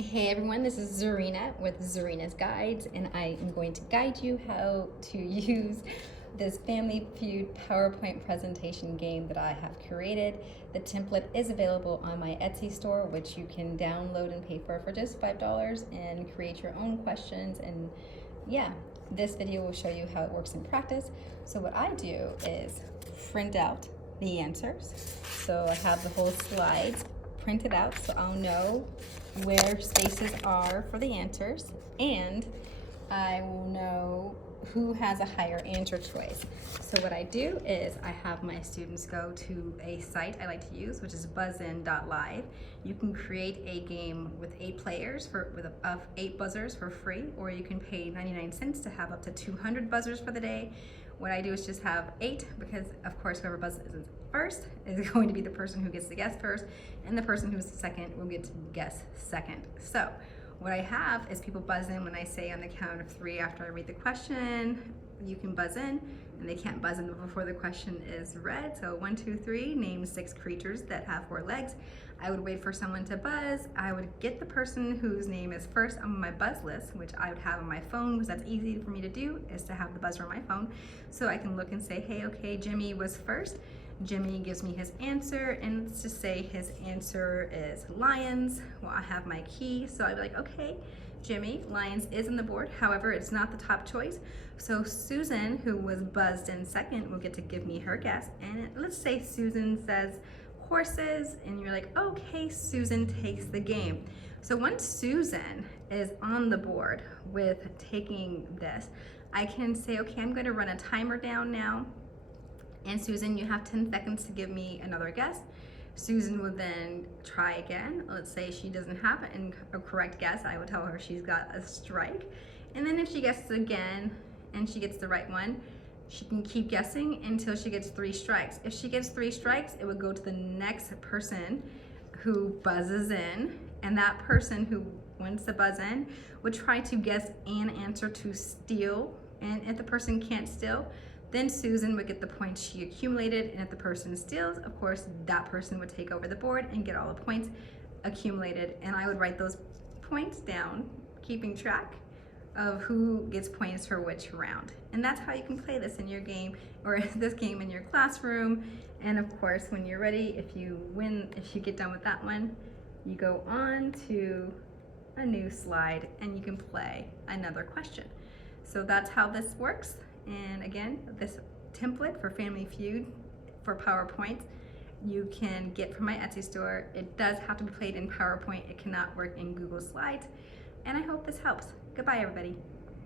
Hey everyone, this is Zarina with Zarina's Guides, and I am going to guide you how to use this Family Feud PowerPoint presentation game that I have created. The template is available on my Etsy store, which you can download and pay for just $5 and create your own questions. And yeah, this video will show you how it works in practice. So what I do is print out the answers. So I have the whole slides printed out so I'll know where spaces are for the answers, and I will know who has a higher answer choice. So what I do is I have my students go to a site I like to use, which is Buzzin.live. You can create a game with 8 players of 8 buzzers for free, or you can pay 99 cents to have up to 200 buzzers for the day. What I do is just have 8, because of course whoever buzzes first is going to be the person who gets to guess first, and the person who's second will get to guess second. So what I have is people buzz in when I say on the count of 3 after I read the question. You can buzz in, and they can't buzz in before the question is read. So 1, 2, 3, name 6 creatures that have 4 legs. I would wait for someone to buzz. I would get the person whose name is first on my buzz list, which I would have on my phone, because that's easy for me to do, is to have the buzzer on my phone. So I can look and say, hey, okay, Jimmy was first. Jimmy gives me his answer, and let's just say his answer is lions. Well, I have my key, so I'd be like, okay, Jimmy, lions is on the board. However, it's not the top choice. So Susan, who was buzzed in second, will get to give me her guess. And let's say Susan says horses, and you're like, okay, Susan takes the game. So once Susan is on the board with taking this, I can say, okay, I'm going to run a timer down now. And Susan, you have 10 seconds to give me another guess. Susan will then try again. Let's say she doesn't have a correct guess. I would tell her she's got a strike. And then if she guesses again and she gets the right one, she can keep guessing until she gets 3 strikes. If she gets 3 strikes, it would go to the next person who buzzes in, and that person who wants to buzz in would try to guess an answer to steal. And if the person can't steal, then Susan would get the points she accumulated, and if the person steals, of course, that person would take over the board and get all the points accumulated, and I would write those points down, keeping track of who gets points for which round. And that's how you can play this in your game, or this game in your classroom. And of course, when you're ready, if you get done with that one, you go on to a new slide and you can play another question. So that's how this works. And again, this template for Family Feud for PowerPoint you can get from my Etsy store. It does have to be played in PowerPoint. It cannot work in Google Slides. And I hope this helps. Goodbye, everybody.